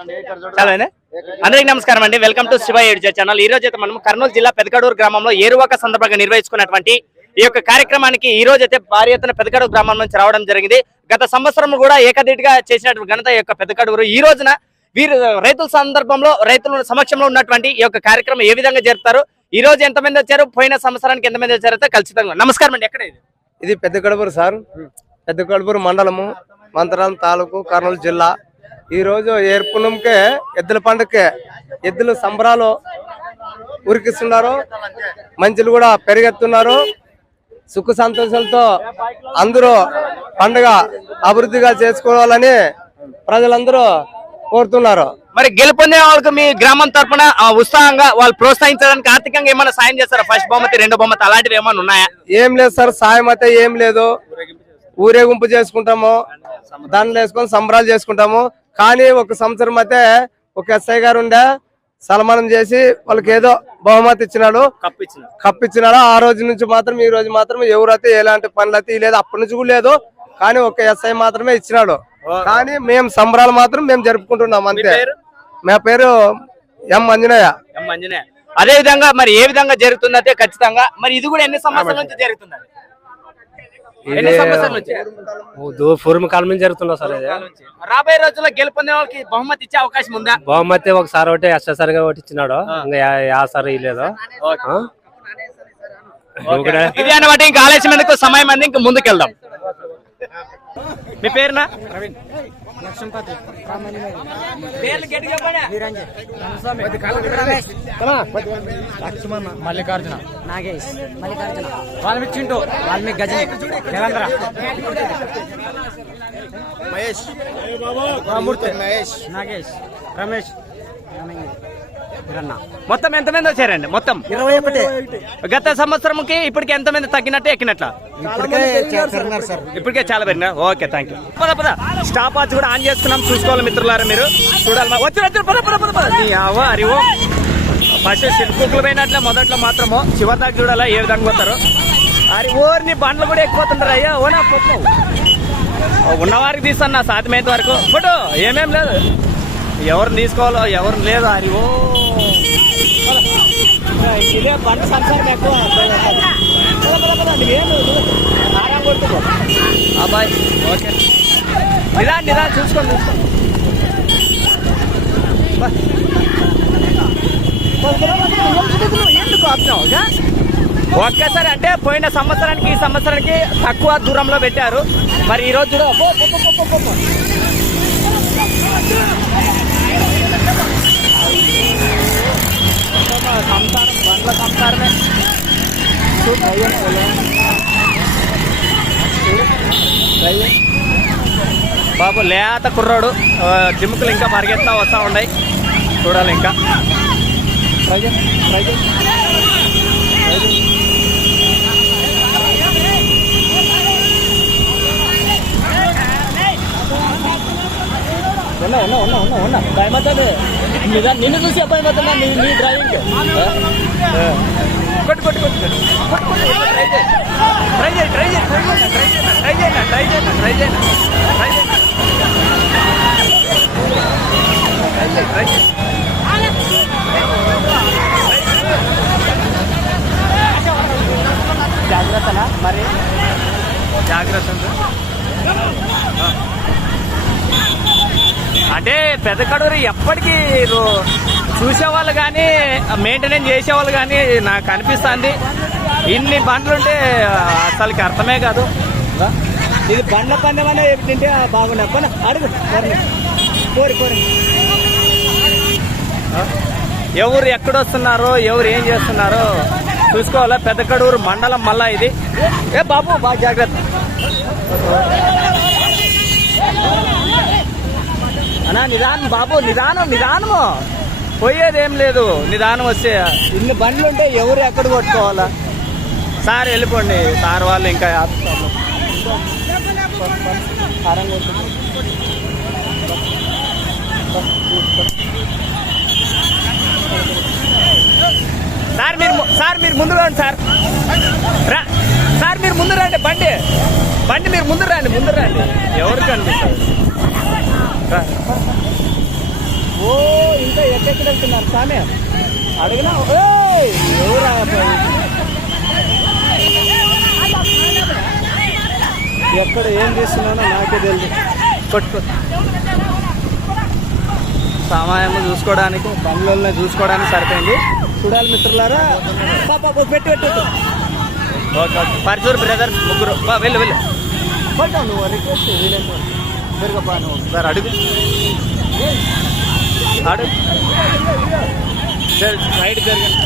అందరికి నమస్కారం అండి. వెల్కమ్ టు శివ ఏడు ఛానల్. ఈ రోజు అయితే మనం కర్నూలు జిల్లా పెదకడూరు గ్రామంలో ఏరువాక సందర్భంగా నిర్వహించుకున్నటువంటి ఈ యొక్క కార్యక్రమానికి ఈ రోజు అయితే భారీ ఎత్తున పెదకడూరు గ్రామం నుంచి రావడం జరిగింది. గత సంవత్సరం కూడా ఏకదీటిగా చేసినటువంటి ఘనత యొక్క పెదకడూరు. ఈ రోజున వీరు రైతుల సందర్భంలో రైతుల సమక్షంలో ఉన్నటువంటి ఈ యొక్క కార్యక్రమం ఏ విధంగా జరుపుతారు? ఈ రోజు ఎంతమంది వచ్చారు? పోయిన సంవత్సరానికి ఎంతమంది వచ్చారో? ఖచ్చితంగా. నమస్కారం అండి. ఎక్కడ ఇది? ఇది పెద్ద కడుపురు సార్. పెద్ద కడుపురు మండలము మంత్రాలం తాలూకు కర్నూలు జిల్లా. ఈ రోజు ఏర్పునంకే ఎద్దుల పండుగకే ఎద్దులు సంబరాలు ఉరికిస్తున్నారు. మంచులు కూడా పెరిగెత్తున్నారు. సుఖ సంతోషాలతో అందరూ పండుగ అభివృద్ధిగా చేసుకోవాలని ప్రజలందరూ కోరుతున్నారు. మరి గెలుపొందే వాళ్ళకి మీ గ్రామం తరపున ఆ, ఉత్సాహంగా వాళ్ళు ప్రోత్సహించడానికి ఆర్థికంగా ఏమైనా సాయం చేస్తారా? ఫస్ట్ బహుమతి రెండో బహుమతి అలాంటివి ఏమైనా ఉన్నాయా? ఏం లేదు సార్ సాయం అయితే ఏం లేదు. ఊరేగింపు చేసుకుంటాము. దాంట్లో వేసుకొని సంబరాలు చేసుకుంటాము. కానీ ఒక సంవత్సరం అయితే ఒక ఎస్ఐ గారు ఉండే సన్మానం చేసి వాళ్ళకి ఏదో బహుమతి ఇచ్చినాడు. కప్పించిన కప్ ఇచ్చినాడు ఆ రోజు నుంచి మాత్రం ఈ రోజు మాత్రం ఎవరైతే ఎలాంటి పనులు అయితే లేదు అప్పటి నుంచి కూడా లేదు. కానీ ఒక ఎస్ఐ మాత్రమే ఇచ్చినాడు. కానీ మేము సంబరాలు మాత్రం మేము జరుపుకుంటున్నాం అంతే. పేరు? మా పేరు ఎం అంజనేయ ఎం అదే విధంగా మరి ఏ విధంగా జరుగుతుందంటే ఖచ్చితంగా మరి ఇది కూడా ఎన్ని సంవత్సరాల నుంచి జరుగుతుంది ఎన్ని సంవత్సరాల పూర్వ కాలం నుంచి జరుగుతుందా సార్ రాబోయే రోజుల్లో గెలుపొందే వాళ్ళకి బహుమతి ఇచ్చే అవకాశం ఉందా? బహుమతి ఒకసారి ఒకటి ఎస్ఎస్ఆర్గా ఒకటి ఇచ్చినాడు. ఇంకా యా సార్ ఇలేదు ఆ? ఇది అనమాట ఇంకా ఆలస్యం ఎందుకు? సమయం అంది ఇంకా ముందుకెళ్దాం. మీ పేరునా? పేర్లు గట్టిగా చెప్పండి. మల్లికార్జున. నాగేష్. మల్లికార్జున. వాల్మీకి చింటూ. వాల్మీకి గజని. నిరంధ్ర మహేష్. మహేష్. నాగేష్. రమేష్. మొత్తం ఎంతమంది వచ్చారండి? మొత్తం? ఇరవై ఒకటి. గత సంవత్సరంకి ఇప్పటికి ఎంతమంది తగ్గినట్టు ఎక్కినట్ల? ఇప్పటికే చాలా పెరిగినా? Okay thank you. పద పద. స్టాప్ వాచ్ కూడా ఆన్ చేసుకున్నాం. చూసుకోవాలి మిత్రులారా మీరు. చూడాలి వచ్చి వచ్చి పద పద పద పద. నీ అవ్వ అరివో ఫస్ట్ సిల్పుకులు పోయినట్లే మొదట్లో మాత్రము. చివరి దాకా చూడాలా ఏ విధంగా పోతారు. అరి ఓర్ని బండ్లు కూడా ఎక్కుపోతుంటారు. అయ్యా ఓనా పోతున్నావు ఉన్నవారికి తీస్తాను సాధ్యమైనంత వరకు. ఫోటో ఏమేం లేదు. ఎవరిని తీసుకోవాలో ఎవరిని లేదు అరి ఓ. ఇదే బండి సంసారం ఎక్కువ. ఆరాం కొడుతుకో అబ్బాయి ఓకే. నిదాన్ని నిదాన్ని చూసుకోండి చూసుకోండి ఒకేసారి అంటే పోయిన సంవత్సరానికి ఈ సంవత్సరానికి తక్కువ దూరంలో పెట్టారు. మరి ఈరోజు చూడ. కంపారం బండ్ల కంపారమే బాబు లేత కుర్రాడు. జిమ్కులు ఇంకా పరిగెత్తా వస్తూ ఉన్నాయి. చూడాలి ఇంకా. డ్రైవర్ ఉన్నా ఉన్నా ఉన్నా ఉన్నా ఉన్నా. భయమతాడు నిన్ను చూసి భయమవుతున్నా నీ నీ డ్రైవింగ్ కొట్టు కొట్టు కొట్టు. కొట్టు కొట్టు ట్రై చేయి. ట్రై చేయి ట్రై చేయి. ట్రై చేయి ట్రై చేయి ట్రై చేయి ట్రై చేయి ట్రై చేయి ట్రై చేయి జాగ్రత్తనా మరి జాగ్రత్త ఉందా? అంటే పెద్ద కడూరు ఎప్పటికీ చూసేవాళ్ళు కానీ మెయింటెనెన్స్ చేసేవాళ్ళు కానీ నాకు అనిపిస్తుంది. ఇన్ని బండ్లు ఉంటే అసలుకి అర్థమే కాదు. ఇది బండ్ల పందెం అనే తింటే బాగుండే పని అడుగు. కోరి కోరి ఎవరు ఎక్కడొస్తున్నారో ఎవరు ఏం చేస్తున్నారో చూసుకోవాలా. పెద్ద కడూరు మండలం మళ్ళా ఇది. ఏ బాబు బాగా జాగ్రత్త. అనా నిదానం బాబు నిదానం నిదానము. పోయేదేం లేదు నిదానం వస్తే ఇన్ని బండ్లు ఉంటే ఎవరు ఎక్కడ కొట్టుకోవాలా? సార్ వెళ్ళిపోండి. సార్ వాళ్ళు ఇంకా ఆపుతారు. సార్ మీరు సార్ మీరు ముందు రండి సార్. రా. సార్ మీరు ముందు రండి బండి. బండి మీరు ముందు రండి ముందు రండి. ఎవరు కనిపిస్తారు రా. ఎక్కడికి వెళ్తున్నారు స్వామి అడిగినా! ఎవరా? ఎక్కడ ఏం చేస్తున్నానో నాకే తెలియదు కొట్టు సామాన్యం చూసుకోవడానికి బండ్లలో చూసుకోవడానికి సరిపోయింది చూడాలి మిత్రులారా పాప పెట్టు పెట్టు. ఓకే ఓకే పర్చూర్ బ్రదర్ ముగ్గురు వెళ్ళు వెళ్ళు నువ్వు రిక్వెస్ట్ నువ్వు సార్ అడుగు. అడుగు. సార్ రైట్ జరిగింది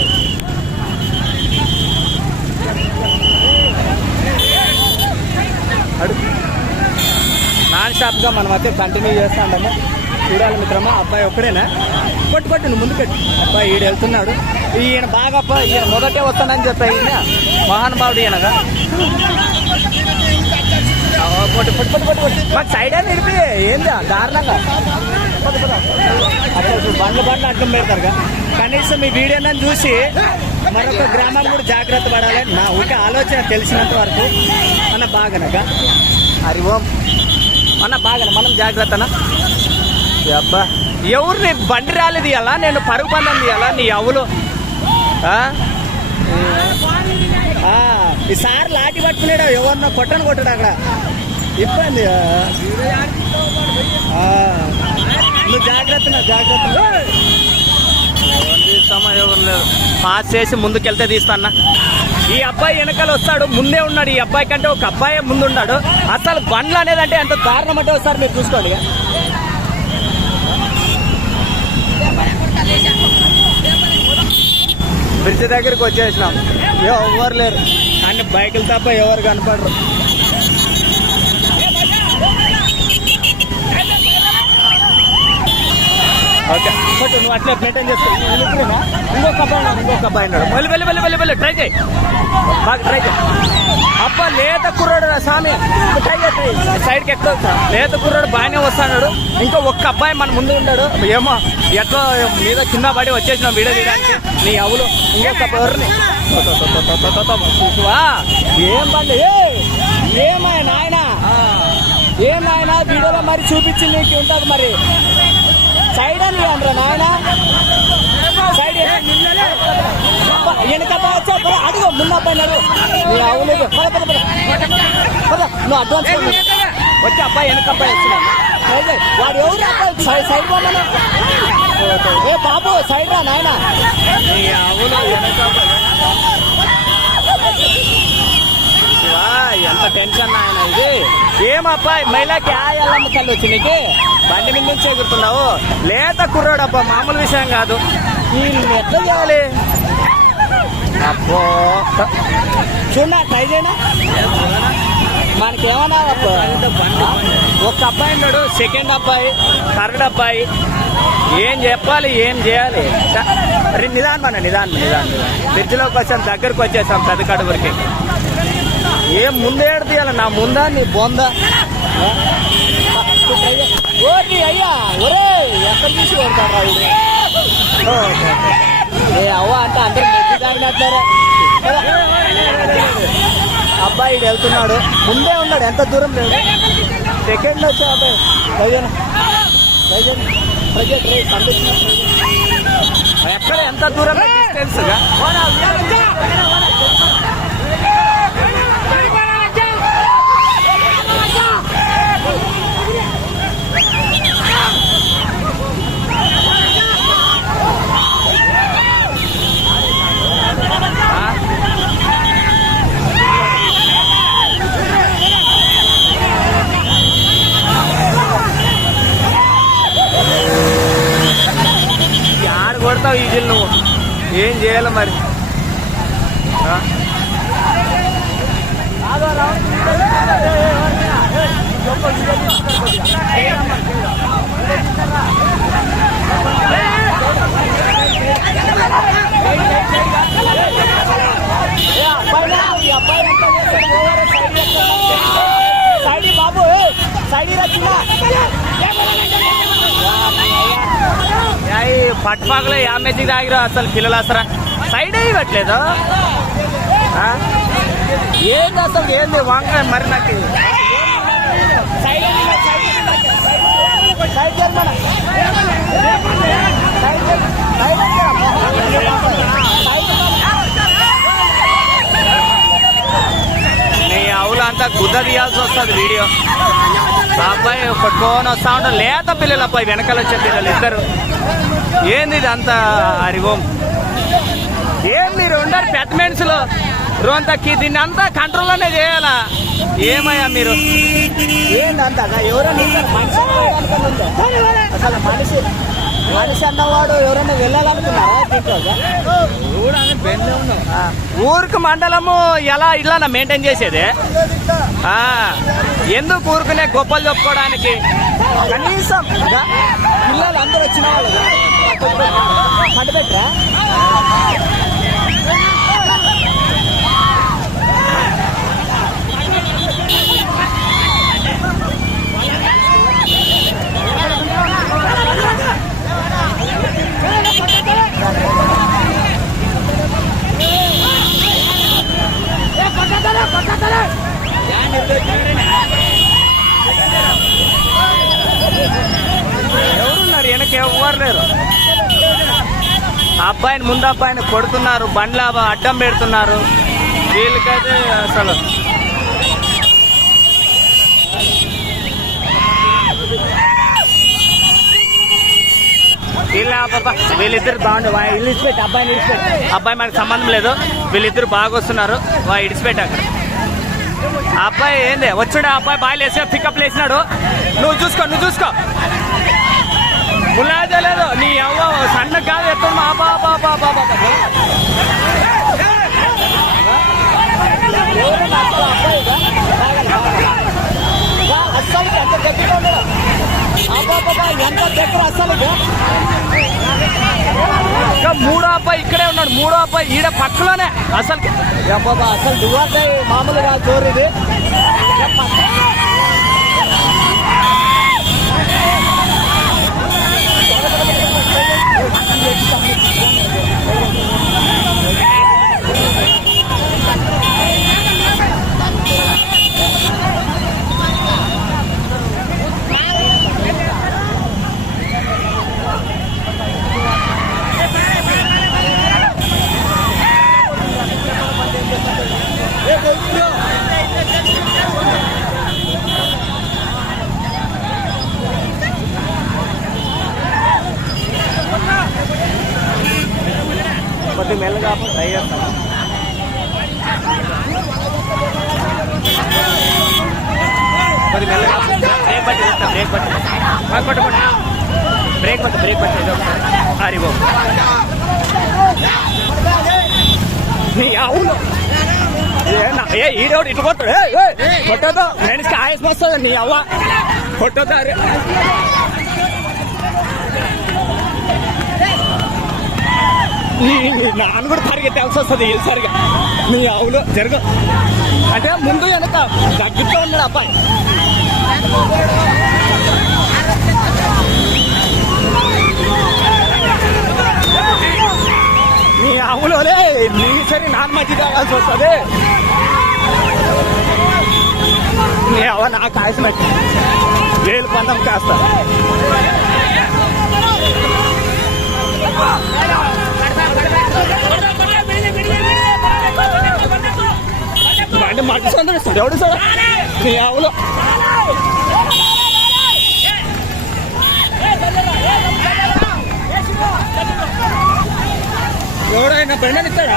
అడుగు. నాన్ స్టాప్గా మనం అయితే కంటిన్యూ చేస్తా ఉండము చూడాలి మిత్రమా అబ్బాయి ఒక్కడేనా? పట్టు పట్టు నువ్వు ముందు అబ్బాయి ఈడు వెళ్తున్నాడు. ఈయన బాగా ఈయన మొదటే వస్తానని చెప్పాయి ఈయన. మహానుభావుడు ఈయనగా ఆ, కొట్టు కొట్టు కొట్టు కొట్టు కొట్టు మాకు సైడ్ అని నిలిపి ఏంది దారుణంగా. అట్లా బండ్లు బండ్లు అడ్డం పెడతారుగా. కనీసం ఈ వీడియోని చూసి మరొక గ్రామం కూడా జాగ్రత్త పడాలి నా ఒక ఆలోచన తెలిసినంత వరకు అన్న బాగనగా. హరి ఓం. అన్న బాగన మనం జాగ్రత్తనా? అబ్బా ఎవరిని బండి రాలేదు ఇలా నేను పరుగు పందం తీయాలా నీ అవులు ఈ సార్ లాటి పట్టుకున్నాడు ఎవరినో కొట్టను కొట్టాడు అక్కడ. ఇబ్బంది నువ్వు జాగ్రత్త జాగ్రత్త. ఎవరు లేదు పాస్ చేసి ముందుకెళ్తే తీస్తానా ఈ అబ్బాయి వెనకాల వస్తాడు ముందే ఉన్నాడు. ఈ అబ్బాయి కంటే ఒక అబ్బాయి ముందు ఉన్నాడు అసలు బండ్లు అనేది అంటే ఎంత దారుణం అంటే ఒకసారి మీరు చూసుకోండి. బ్రిడ్జ్ దగ్గరికి వచ్చేసినాం. ఎవరు లేరు. అన్ని బైకులు తప్ప ఎవరు కనపడరు. ఓకే. నువ్వు అట్లే మెయింటైన్ చేసుకో. నువ్వు ఇంకొక అబ్బాయి ఉన్నాడు ఇంకొక అబ్బాయి ఉన్నాడు వెళ్ళి వెళ్ళి వెళ్ళి వెళ్ళి వెళ్ళి ట్రై చేయి. బాగా ట్రై చేయి. అబ్బా లేత కుర్రాడు రా స్వామి. ట్రై చేయి సైడ్కి ఎక్కువ లేత కుర్రాడు బాగానే వస్తున్నాడు ఇంకా ఒక్క అబ్బాయి మన ముందు ఉన్నాడు. ఏమో ఎట్లా మీద కింద పడి వచ్చేసిన వీడియో తీయడానికి. నీ అవులు. ఇంకొక అబ్బాయి ఎవరిని? చూసువా ఏం బండి? ఏయ్! ఏమాయ నాయన? ఏం నాయన? వీడియోలో మరి చూపించి నీకు ఉంటుంది మరి. సైడ్ అని అందరూ నాయన. సైడ్ వెనక వచ్చా అడుగు ముందు అబ్బాయి నడు అవును పద పద పద. పద నువ్వు అడ్వాన్స్ వచ్చి అబ్బాయి వెనక అబ్బాయి వచ్చిన. వాడు ఎవరు అబ్బాయి సైడ్ సైడ్ పోమను ఏ బాబు సైడ్ రా నాయన. నీ అవును అబ్బాయి. ఎంత టెన్షన్ ఆయన ఇది? ఏమప్పా మహిళకి ఆయాలమ్మ కళ్ళు వచ్చి నీకు? బండి మీద నుంచి ఎగురుతున్నావు? లేత కుర్రాడు మామూలు విషయం కాదు. వీళ్ళు ఎట్లా చేయాలి? అబ్బో. చూడా ట్రై చేయనా? మనకేమన్నా అబ్బా? ఒక అబ్బాయి ఉన్నాడు సెకండ్ అబ్బాయి థర్డ్ అబ్బాయి. ఏం చెప్పాలి ఏం చేయాలి? స- అరే నిదానం అన్న నిదానం నిదానం. బ్రిడ్జ్లోకి వచ్చాం దగ్గరకు వచ్చేసాం పెద్ద వరకు ఏం ముందేడు తీయాలి నా ముందా నీ బొందా? ఓరి అయ్యా ఒరే ఎక్కడ తీసి కొడతారా. ఏ అవ్వ అంటే అందరూ మెచ్చి తాగినట్లేరా అబ్బాయి వెళ్తున్నాడు. ముందే ఉన్నాడు ఎంత దూరం లేదు. సెకండ్ వచ్చా అబ్బాయి. ప్రయోజనం ప్రజెంట్ రే పండుగ ఎక్కడ ఎంత దూరం డిస్టెన్స్గా ఆడ కొడతావు ఈజిల్ నువ్వు ఏం చేయాలి మరి ఆ? ఏ అబ్బాయి నా, ఈ అబ్బాయి ఎంత చేస్తాడు? ఓవర్ సైడ్ చేస్తాడు. సైడ్ ఈ బాబు ఏ, సైడ్ ఈ రా చిన్న. యాయ్ పట్టుపాకలో యా మెచ్చికి తాగిరా అసలు పిల్లలు అసరా సైడ్ ఇవ్వట్లేదు? ఏంది అసలు ఏంది వంకాయ మరి నాకు? అంతా గుద్ద తీయాల్సి వస్తుంది వీడియో. అబ్బాయి పట్టుకొని వస్తా ఉంటాం లేత పిల్లలు అబ్బాయి వెనకాల వచ్చే పిల్లలు ఇద్దరు. ఏంది ఇదంతా? హరిగోం ఉండరు పెద్ద మనుషులు. రోంతక్కి దీన్ని అంతా కంట్రోల్లోనే చేయాలా? ఏమయ్యా మీరు? ఉన్నారు? మనిషి అన్నవాడు అనుకుని ఉందా? అసలు మనిషి మనిషి అన్నవాడు ఎవరైనా వెళ్ళాలనుకున్నారా దీంట్లో ఆ. ఊరికి మండలము ఎలా ఇలా మెయింటైన్ చేసేది? ఆ, ఎందుకు ఊరుకునే గొప్పలు చెప్పుకోవడానికి? కనీసం పిల్లలు అందరూ వచ్చిన వాళ్ళు. పంట పెట్టరా ఎవరున్నారు వెనక ఎవరు లేరు ఆ అబ్బాయిని ముందు అబ్బాయిని కొడుతున్నారు బండ్ల అడ్డం పెడుతున్నారు. వీళ్ళకైతే అసలు వీళ్ళ పాప వీళ్ళిద్దరు బాగుండు. వీళ్ళు ఇడిచిపెట్టి అబ్బాయిని ఇడిచిపెట్టి. అబ్బాయి మనకు సంబంధం లేదు. వీళ్ళిద్దరు బాగా వస్తున్నారు వా ఇడిచిపెట్టి అక్కడ. అబ్బాయి ఏంది? వచ్చాడు అబ్బాయి బాగా లేసా పికప్ లేచినాడు. నువ్వు చూసుకో నువ్వు చూసుకో. ములాజే లేదు నీ అవ్వ సన్న కాదు ఎత్తు మా బాబా బాబా బాబా ఎవరైనా అసలు అస్సలు ఎంత దగ్గర ఎంత దగ్గర అసలు ఇంకా మూడో అబ్బాయి ఇక్కడే ఉన్నాడు మూడో అబ్బాయి ఈడ పక్కలోనే. అసలు అబ్బాబా అసలు దువార్తాయి మామూలుగా జోరు ఇది. ట్రై చేస్తాను కొద్ది మెల్లగా బ్రేక్ పట్టి చేస్తా బ్రేక్ పట్టి ఆ, కొట్టు బ్రేక్ పట్టు బ్రేక్ పట్టి ఏదో హరి బాబు అవును ఏ నా- ఇటు కొట్టాడు ఏ, నేను కొట్టొద్దు వస్తుంది నీ అవ్వ. కొట్టొద్దు అరే నీ నీ నాన్న కూడా పరిగెత్తాల్సి వస్తుంది సరిగా నీ ఆవులు జరగ అంటే ముందు వెనక దగ్గరలో ఉన్నాడు అబ్బాయి. నీ ఆవులోనే నీ సరి నాన్న మధ్య తాగాల్సి వస్తుంది. నీ అవ్వ నాకు ఆయాసం వేలు పందం కాస్త. అంటే మట్టి సందడిస్తాడు ఎవడు సార్ నీ ఎవడైనా బండని ఇస్తాడా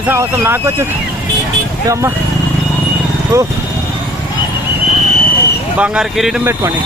వినాయక అవసరం నాకు వచ్చింది అమ్మ బంగారు కిరీటం పెట్టుకోండి.